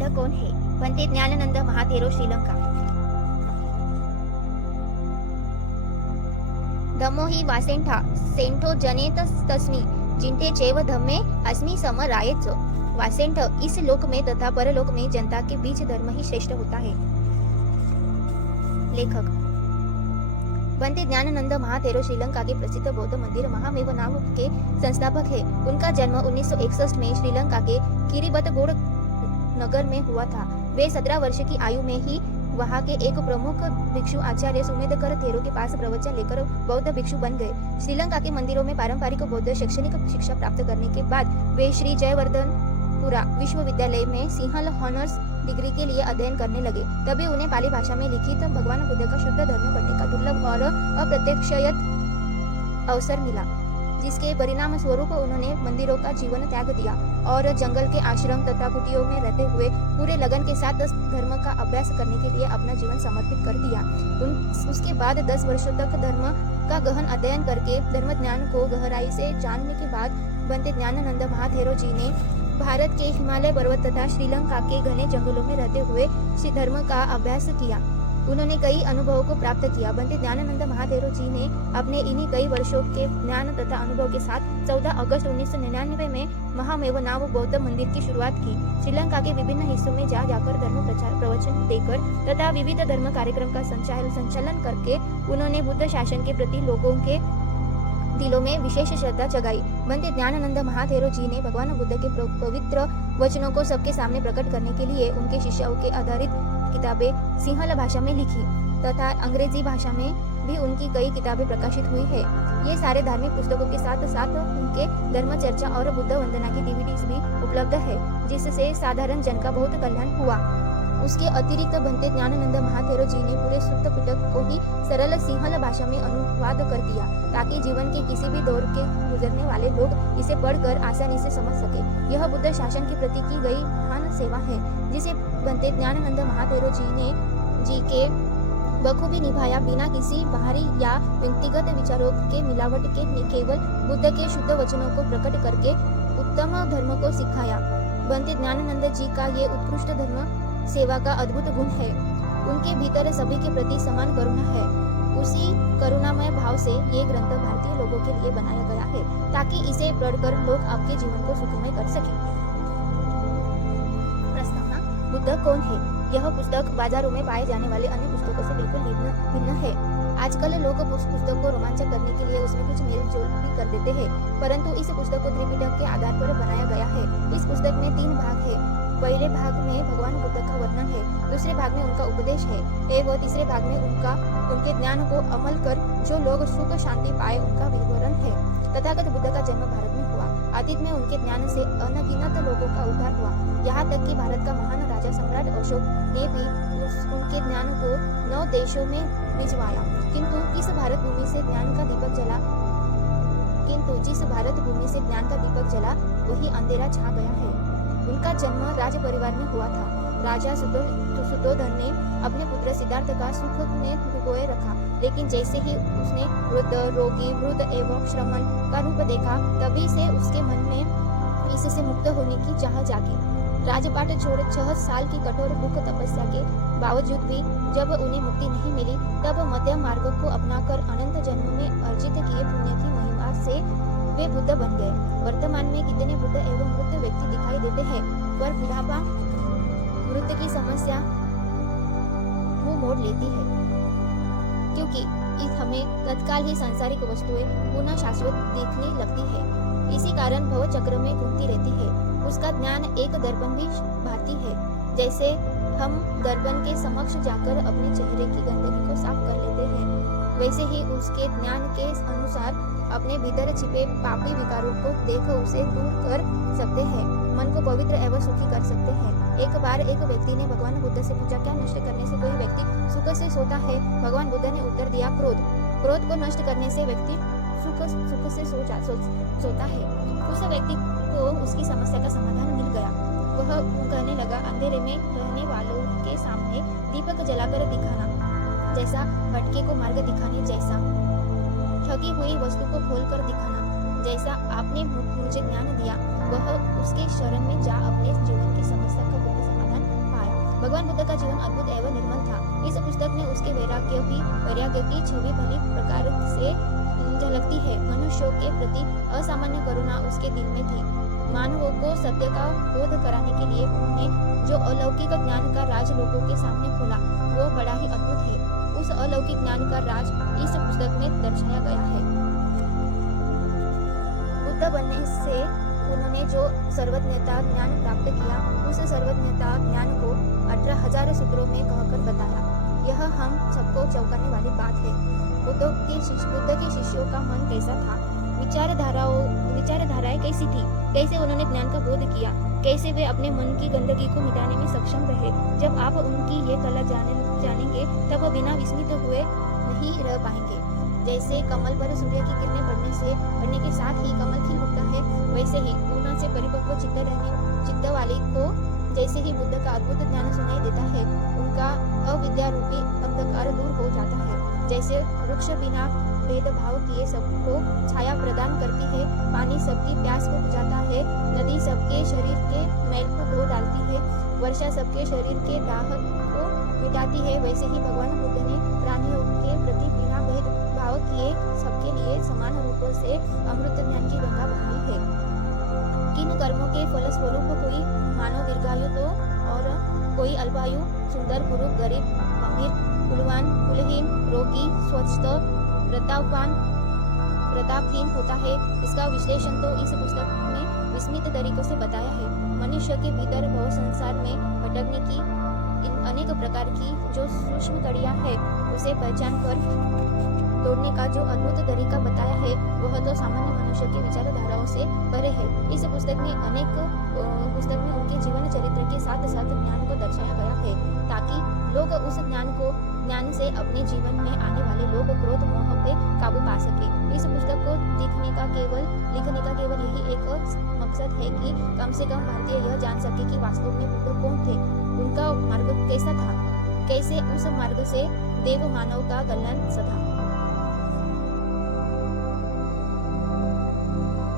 बुद्ध कौन है? पंडित ज्ञानानंद महाथेरो, श्रीलंका। धम्मो हि वासेंठा सेंठो जनेत तस्मी जिनते चैव धम्मे अस्मि सम रायच। वासेंठ इस लोक में तथा परलोक में जनता के बीच धर्म ही श्रेष्ठ होता है। लेखक पंडित ज्ञानानंद महाथेरो श्रीलंका के प्रसिद्ध बौद्ध मंदिर महामेव नाम के संस्थापक है। उनका जन्म 1961 में श्रीलंका के किरीबतगुड़ नगर में हुआ था। वे 17 वर्ष की आयु में ही वहां के एक प्रमुख भिक्षु आचार्य सुमेधकर थेरो के पास प्रवचन लेकर बौद्ध भिक्षु बन गए। श्रीलंका के मंदिरों में पारंपरिक बौद्ध शैक्षणिक शिक्षा प्राप्त करने के बाद वे श्री जयवर्धनपुरा विश्वविद्यालय में सिंहल हॉनर्स डिग्री के लिए अध्ययन करने लगे। तभी उन्हें पाली भाषा में लिखित भगवान बुद्ध का शुद्ध धर्म पढ़ने का दुर्लभ और अप्रत्यक्षयत अवसर मिला, जिसके परिणाम स्वरूप उन्होंने मंदिरों का जीवन त्याग दिया और जंगल के आश्रम तथा कुटियों में रहते हुए पूरे लगन के साथ धर्म का अभ्यास करने के लिए अपना जीवन समर्पित कर दिया। उसके बाद 10 वर्षों तक धर्म का गहन अध्ययन करके धर्म ज्ञान को गहराई से जानने के बाद पंडित ज्ञानानंद महाथेरो जी ने भारत के हिमालय पर्वत तथा श्रीलंका के घने जंगलों में रहते हुए श्री धर्म का अभ्यास किया। उन्होंने कई अनुभवों को प्राप्त किया। पंडित ज्ञानानंद महाथेरो जी ने अपने इन्हीं कई वर्षों के ज्ञान तथा अनुभव के साथ 14 अगस्त 1999 में महामेव नाम बौद्ध मंदिर की शुरुआत की। श्रीलंका के विभिन्न हिस्सों में जाकर धर्म प्रचार प्रवचन देकर तथा विविध धर्म कार्यक्रम का संचालन करके उन्होंने बुद्ध शासन के प्रति लोगों के दिलों में विशेष श्रद्धा जगाई। पंडित ज्ञानानंद महाथेरो जी ने भगवान बुद्ध के पवित्र वचनों को सबके सामने प्रकट करने के लिए उनके शिष्यों के आधारित किताबें सिंहल भाषा में लिखी तथा अंग्रेजी भाषा में भी उनकी कई किताबें प्रकाशित हुई है। ये सारे धार्मिक पुस्तकों के साथ साथ उनके धर्म चर्चा और बुद्ध वंदना की DVDs भी उपलब्ध है, जिससे साधारण जन का बहुत कल्याण हुआ। उसके अतिरिक्त पंडित ज्ञानानंद महाथेरो जी ने पूरे सुत्त पिटक को ही सरल सिंहल भाषा में अनुवाद कर दिया, ताकि जीवन के किसी भी दौर के गुजरने वाले लोग इसे पढ़कर आसानी से समझ सके। यह बुद्ध शासन के प्रति की गई महान सेवा है, जिसे पंडित ज्ञानानंद महाथेरो जी के बखूबी निभाया, बिना किसी बाहरी या व्यक्तिगत विचारों के मिलावट के केवल बुद्ध के शुद्ध वचनों को प्रकट करके उत्तम धर्म को सिखाया। पंडित ज्ञानानंद जी का ये उत्कृष्ट धर्म सेवा का अद्भुत गुण है। उनके भीतर सभी के प्रति समान करुणा है। उसी करुणामय भाव से ये ग्रंथ भारतीय लोगों के लिए बनाया गया है, ताकि इसे पढ़कर लोग आपके जीवन को सुखमय कर सकें। प्रस्तावना: बुद्ध कौन है? यह पुस्तक बाजारों में पाए जाने वाले अन्य पुस्तकों से बिल्कुल भिन्न है। आजकल लोग उस पुस्तक को रोमांचक करने के लिए उसमें कुछ मेल जोल भी कर देते हैं, परंतु इस पुस्तक को त्रिपिटक के आधार पर बनाया गया है। इस पुस्तक में 3 भाग है। पहले भाग में भगवान बुद्ध का वर्णन है, दूसरे भाग में उनका उपदेश है एवं तीसरे भाग में उनके ज्ञान को अमल कर जो लोग सुख शांति पाए उनका विवरण है। तथागत बुद्ध का जन्म भारत में हुआ। अतीत में उनके ज्ञान से अनगिनत लोगों का उद्धार हुआ। यहाँ तक कि भारत का महान राजा सम्राट अशोक ने भी उनके ज्ञान को 9 देशों में भिजवाया, किंतु जिस भारत भूमि से ज्ञान का दीपक जला वही अंधेरा छा गया है। उनका जन्म राज परिवार में हुआ था। राजा सुद्धोधन ने अपने पुत्र सिद्धार्थ का सुख में डुबोए रखा, लेकिन जैसे ही उसने वृद्ध, रोगी, वृद्ध एवं श्रमण का रूप देखा, तभी से उसके मन में इससे मुक्त होने की चाह जागी। राजपाट छोड़ 6 साल की कठोर दुख तपस्या के बावजूद भी जब उन्हें मुक्ति नहीं मिली, तब मध्यम मार्ग को अपनाकर अनंत जन्म में अर्जित किए पुण्य की महिमा से वे बुद्ध बन गए। वर्तमान में कितने बुद्ध एवं बुद्ध व्यक्ति दिखाई देते हैं, पर बुढ़ापा मृत्यु की समस्या मुंह मोड़ लेती है, क्योंकि हमें तत्काल ही सांसारिक वस्तुएं पुनः शाश्वत दिखने लगती है। इसी कारण भव चक्र में घूमती रहती है। उसका ज्ञान एक दर्पण भी भांति है। जैसे हम दर्पण के समक्ष जाकर अपने चेहरे की गंदगी को साफ कर लेते हैं, वैसे ही उसके ज्ञान के अनुसार अपने भीतर छिपे पापी विकारों को देख उसे दूर कर सकते हैं, मन को पवित्र एवं सुखी कर सकते हैं। एक बार एक व्यक्ति ने भगवान बुद्ध से पूछा, क्या नष्ट करने से कोई व्यक्ति सुख से सोता है? भगवान बुद्ध ने उत्तर दिया, क्रोध को नष्ट करने से व्यक्ति सुख से सोता है। उस व्यक्ति को उसकी समस्या का समाधान मिल गया। वह कहने लगा, अंधेरे में रहने वालों के सामने दीपक जलाकर दिखाना जैसा, भटके को मार्ग दिखाने जैसा, ठगी हुई वस्तु को खोलकर दिखाना जैसा आपने मुझे ज्ञान दिया, वह उसके शरण में जा अपने जीवन की समस्या का पूर्ण समाधान भगवान बुद्ध का जीवन अद्भुत एवं निर्मल था। इस पुस्तक में उसके वैराग्य की छवि भली प्रकार से झलकती है। मनुष्यों के प्रति असामान्य करुणा उसके दिल में थी। मानवों को सत्य का बोध कराने के लिए उन्होंने जो अलौकिक ज्ञान का राज लोगों के सामने खोला, वो बड़ा ही अद्भुत है। उस अलौकिक ज्ञान का राज इस पुस्तक में दर्शाया गया है। बुद्ध बनने से उन्होंने जो सर्वज्ञता ज्ञान प्राप्त किया, उस सर्वज्ञता ज्ञान को 18,000 सूत्रों में कहकर बताया। यह हम सबको चौंकाने वाली बात है। बुद्ध के शिष्यों का मन कैसा था, विचारधाराएं कैसी थी, कैसे उन्होंने ज्ञान का बोध किया, कैसे वे अपने मन की गंदगी को मिटाने में सक्षम रहे। जब आप उनकी ये कला जानेंगे तब बिना विस्मित हुए नहीं रह पाएंगे। जैसे कमल पर सूर्य की किरणें पड़ने के साथ ही कमल खिल उठता है, वैसे ही पूर्ण से परिपक्व चित्त वाले को जैसे ही बुद्ध का अद्भुत ज्ञान सुनाई देता है, उनका अविद्या रूपी अंधकार दूर हो जाता है। जैसे वृक्ष बिना भेदभाव किए सबको छाया प्रदान करती है, पानी सबकी प्यास को बुझाता है, नदी सबके शरीर के मैल को धो डालती है, वर्षा सबके शरीर के दाह को मिटाती है, वैसे ही भगवान बुद्ध ने प्राणियों के प्रति बिना भेदभाव किए सबके लिए समान रूप से अमृत ज्ञान की गंगा बहाई है। किन कर्मों के फलस्वरूप कोई मानव दीर्घायु तो और कोई अल्पायु, सुंदर, कुरूप, गरीब, अमीर, कुलवान, कुलहीन, रोगी, स्वस्थ, प्रतापहीन होता है, इसका विश्लेषण तो इस पुस्तक में विस्मित तरीकों से बताया है। मनुष्य के भीतर भव संसार में भटकने की इन अनेक प्रकार की जो सूक्ष्म कड़ियां है, उसे पहचान कर तोड़ने का जो अद्भुत तरीका बताया है, वह तो सामान्य मनुष्य की विचारधाराओं से परे है। इस पुस्तक में उनके जीवन चरित्र के साथ साथ ज्ञान को दर्शाया गया है, ताकि लोग उस ज्ञान से अपने जीवन में आने वाले लोभ, क्रोध, मोह पे काबू पा सके। इस पुस्तक को लिखने का केवल यही एक मकसद है कि कम से कम भारतीय यह जान सके कि वास्तव में बुद्ध कौन थे, उनका मार्ग कैसा था, कैसे उस मार्ग से देव मानव का कल्याण सधा।